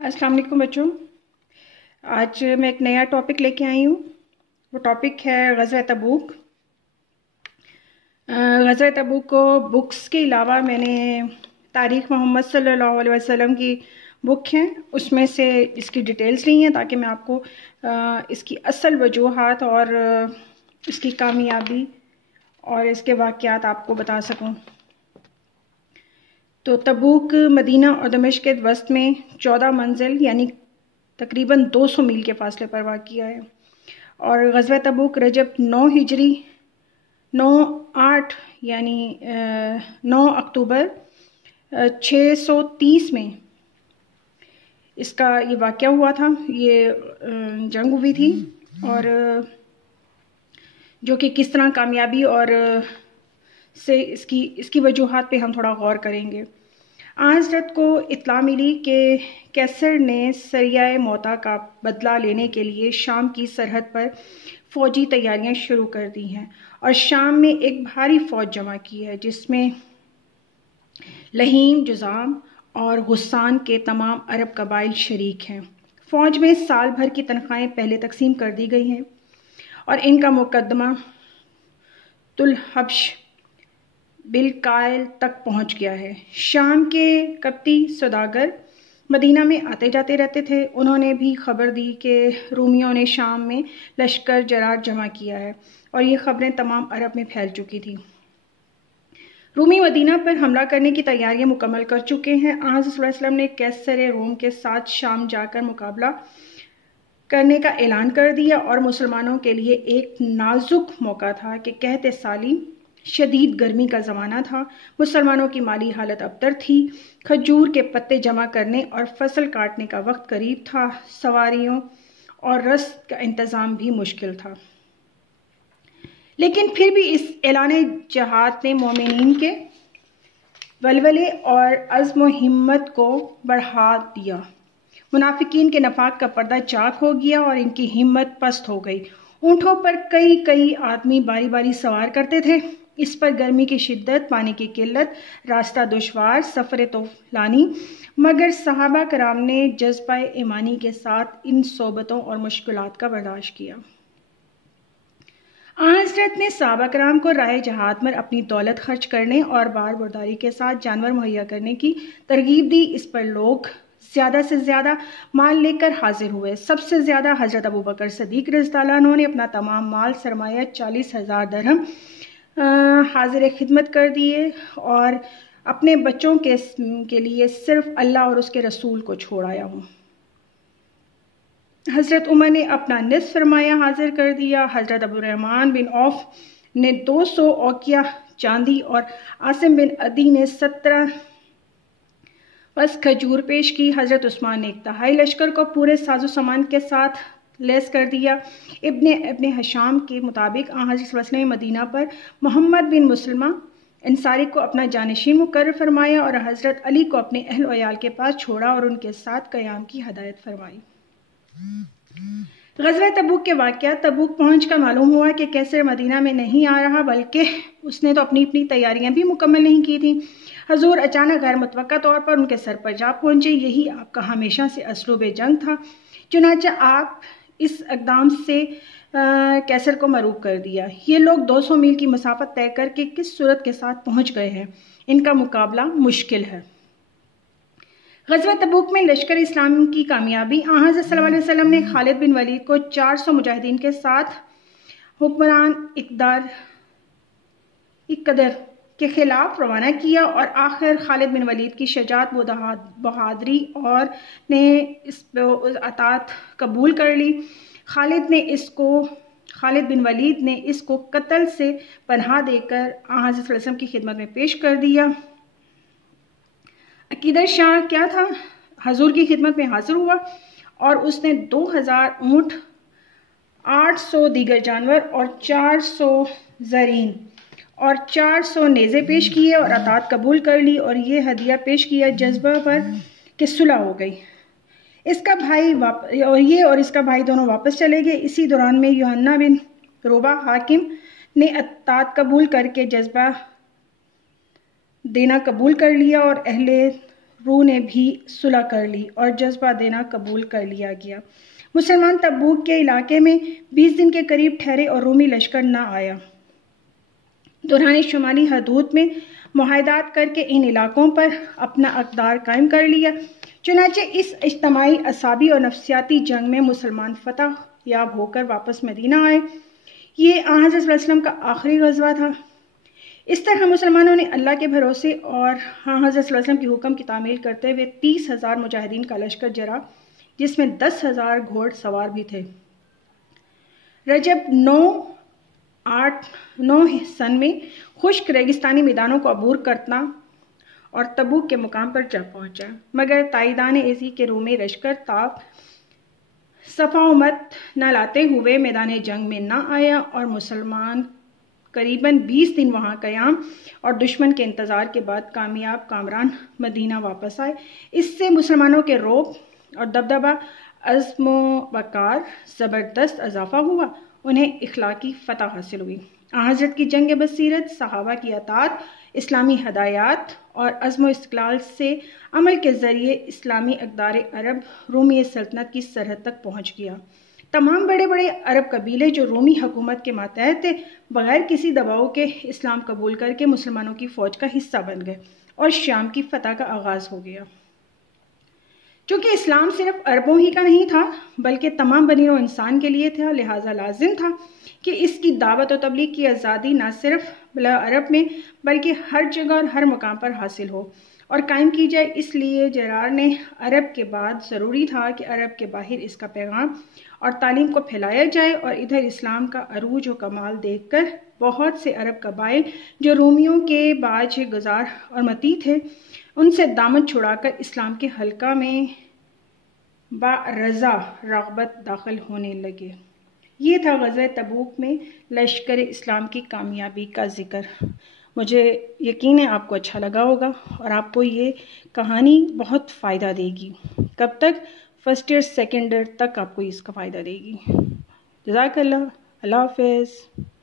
अस्सलाम वालेकुम बच्चों। आज मैं एक नया टॉपिक लेके आई हूँ। वो टॉपिक है ग़ज़वा तबूक। ग़ज़वा तबूक को बुक्स के अलावा मैंने तारीख़ मोहम्मद सल्लल्लाहु अलैहि वसल्लम की बुक है, उसमें से इसकी डिटेल्स ली हैं ताकि मैं आपको इसकी असल वजूहात और इसकी कामयाबी और इसके वाक़यात आपको बता सकूँ। तो तबूक मदीना और दमिश्क के वस्त में 14 मंजिल यानी तकरीबन 200 मील के फासले पर वाक़िया है। और ग़ज़वा तबूक रजब 9 हिजरी 9/8 यानी 9 अक्टूबर 630 में इसका ये वाक़या हुआ था। ये जंग हुई थी और जो कि किस तरह कामयाबी और से इसकी वजूहात पे हम थोड़ा गौर करेंगे। आज रात को इत्तला मिली कि कैसर ने सरिया मोता का बदला लेने के लिए शाम की सरहद पर फ़ौजी तैयारियां शुरू कर दी हैं और शाम में एक भारी फ़ौज जमा की है जिसमें लहीम, जुज़ाम और गुस्सान के तमाम अरब कबाइल शरीक हैं। फ़ौज में साल भर की तनख्वाहें पहले तकसीम कर दी गई हैं और इनका मुकदमा तुल हब्श बिलकायल तक पहुंच गया है। शाम के कप्ती सौदागर मदीना में आते जाते रहते थे। उन्होंने भी खबर दी कि रूमियों ने शाम में लश्कर जरार जमा किया है और ये खबरें तमाम अरब में फैल चुकी थी। रूमी मदीना पर हमला करने की तैयारियां मुकम्मल कर चुके हैं। आज़ सल्लल्लाहु अलैहि वसल्लम ने कैसर रोम के साथ शाम जाकर मुकाबला करने का ऐलान कर दिया और मुसलमानों के लिए एक नाजुक मौका था कि कहते साली शदीद गर्मी का ज़माना था। मुसलमानों की माली हालत अबतर थी। खजूर के पत्ते जमा करने और फसल काटने का वक्त करीब था। सवारियों और रस्द का इंतज़ाम भी मुश्किल था। लेकिन फिर भी इस ऐलान जहाद ने मोमिनीन के वलवले और अज़्म हिम्मत को बढ़ा दिया। मुनाफिकीन के नफाक का पर्दा चाक हो गया और इनकी हिम्मत पस्त हो गई। ऊँटों पर कई कई आदमी बारी बारी सवार करते थे। इस पर गर्मी की शिद्दत, पानी की किल्लत, रास्ता दुश्वार, सफ़र तूफ़ानी, मगर सहाबा कराम ने जज्बा ईमानी के साथ इन सोबतों और मुश्किलात का बर्दाश्त किया। हज़रत ने सहाबा कराम को राह जहाद में अपनी दौलत खर्च करने और बार बर्दारी के साथ जानवर मुहैया करने की तरगीब दी। इस पर लोग ज़्यादा से ज़्यादा माल लेकर हाजिर हुए। सबसे ज़्यादा हज़रत अबू बकर सिद्दीक़ रज़ियल्लाहु अन्हु ने अपना तमाम माल सरमाया 40,000 दरहम हाजिर खिदमत कर दिए और अपने बच्चों के लिए सिर्फ अल्लाह और उसके रसूल को छोड़ाया हूँ। हज़रत उमर ने अपना निस्फ़ फरमाया हाजिर कर दिया। हज़रत अब्दुर्रहमान बिन औफ ने 200 औकिया चांदी और आसिम बिन अदी ने 17 बस खजूर पेश की। हज़रत उस्मान ने एक तिहाई लश्कर को पूरे साजो सामान के साथ लेस कर दिया। इब्ने हशाम के मुताबिक हज़रत ने मदीना पर मोहम्मद बिन मुसलमा अंसारी को अपना जानशीन मुकर्रर फरमाया और हज़रत अली को अपने अहल वयाल के पास छोड़ा और उनके साथ क़याम की हदायत फरमाई। ग़ज़वा तबूक के वाक़यात। तबूक पहुंचकर मालूम हुआ कि कैसर मदीना में नहीं आ रहा, बल्कि उसने तो अपनी तैयारियां भी मुकम्मल नहीं की थी। हजूर अचानक गैर मुतवक्का तौर पर उनके सर पर जा पहुंचे। यही आपका हमेशा से असलूब जंग था। चुनांचे आप इस इक़दाम से कैसर को मरूब कर दिया। ये लोग 200 मील की मसाफत तय करके किस सूरत के साथ पहुंच गए हैं, इनका मुकाबला मुश्किल है। ग़ज़वा तबूक में लश्कर इस्लाम की कामयाबी। हज़रत सल्लल्लाहु अलैहि वसल्लम ने खालिद बिन वलीद को 400 मुजाहिदीन के साथ हुक्मरान इक़दर के खिलाफ रवाना किया और आखिर खालिद बिन वलीद की शजाअत व बहादुरी और ने इस अतात कबूल कर ली। खालिद बिन वलीद ने इसको कत्ल से पनाह देकर हज़रत सल्लल्लाहु अलैहि वसल्लम की खिदमत में पेश कर दिया। अकीदर शाह क्या था, हजूर की खिदमत में हाजिर हुआ और उसने 2000 ऊँट, 800 दीगर जानवर और 400 ज़रीन और 400 नेज़े पेश किए और अतात कबूल कर ली और ये हदिया पेश किया जज्बा पर कि सुलह हो गई। इसका भाई दोनों वापस चले गए। इसी दौरान में यूहन्ना बिन रोबा हाकिम ने अतात कबूल करके जज्बा देना कबूल कर लिया और अहले روح نے بھی صلح کر لی اور جذبہ دینا قبول کر لیا گیا۔ مسلمان تبوک کے علاقے میں 20 دن کے قریب ٹھہرے اور رومی لشکر نہ آیا۔ دوران شمالی حدود میں معاہدات کر کے ان علاقوں پر اپنا اقتدار قائم کر لیا۔ چنانچہ اس اجتماعی اعصابی اور نفسیاتی جنگ میں مسلمان فتح یاب ہو کر واپس مدینہ آئے۔ یہ آن حضرت صلی اللہ علیہ وسلم کا آخری غزوہ تھا۔ اس طرح مسلمانوں نے اللہ کے بھروسے اور آن حضرت صلی اللہ علیہ وسلم کے حکم کی تعمیل کرتے ہوئے 30,000 مجاہدین کا لشکر جرا، جس میں 10,000 گھوڑ سوار بھی تھے۔ رجب 9 سن میں خشک ریگستانی میدانوں کو عبور کرتا اور تبوک کے مقام پر جا پہنچا، مگر تائیدان ایزی کے رومی لشکر تاب صفا و مت نہ لاتے ہوئے میدان جنگ میں نہ آیا اور مسلمان قریباً 20 دن وہاں قیام اور دشمن کے انتظار کے بعد کامیاب کامران مدینہ واپس آئے۔ اس سے مسلمانوں کے رعب اور دبدبہ عزم و وقار زبردست اضافہ ہوا، انہیں اخلاقی فتح حاصل ہوئی۔ حضرت کی جنگ بصیرت، صحابہ کی اطاعت، اسلامی ہدایات اور عزم و استقلال سے عمل کے ذریعے اسلامی اقدار عرب رومی سلطنت کی سرحد تک پہنچ گیا۔ تمام بڑے بڑے عرب قبیلے جو رومی حکومت کے ماتحت تھے، بغیر کسی دباؤ کے اسلام قبول کر کے مسلمانوں کی فوج کا حصہ بن گئے اور شام کی فتح کا آغاز ہو گیا۔ چونکہ اسلام صرف عربوں ہی کا نہیں تھا بلکہ تمام بنی نوع انسان کے لیے تھا، لہٰذا لازم تھا کہ اس کی دعوت و تبلیغ کی آزادی نہ صرف بلا عرب میں بلکہ ہر جگہ اور ہر مقام پر حاصل ہو اور قائم کی جائے۔ اس لیے جرار نے عرب کے بعد ضروری تھا کہ عرب کے باہر اس کا پیغام اور تعلیم کو پھیلایا جائے، اور ادھر اسلام کا عروج و کمال دیکھ کر بہت سے عرب قبائل جو رومیوں کے باج گزار اور متی تھے، ان سے دامن چھڑا کر اسلام کے حلقہ میں با-رضا رغبت داخل ہونے لگے۔ یہ تھا غزوہ تبوک میں لشکر اسلام کی کامیابی کا ذکر۔ مجھے یقین ہے آپ کو اچھا لگا ہوگا اور آپ کو یہ کہانی بہت فائدہ دے گی۔ کب تک؟ فرسٹ ایئر سیکنڈ ایئر تک آپ کو اس کا فائدہ دے گی۔ جزاک اللہ۔ اللہ حافظ۔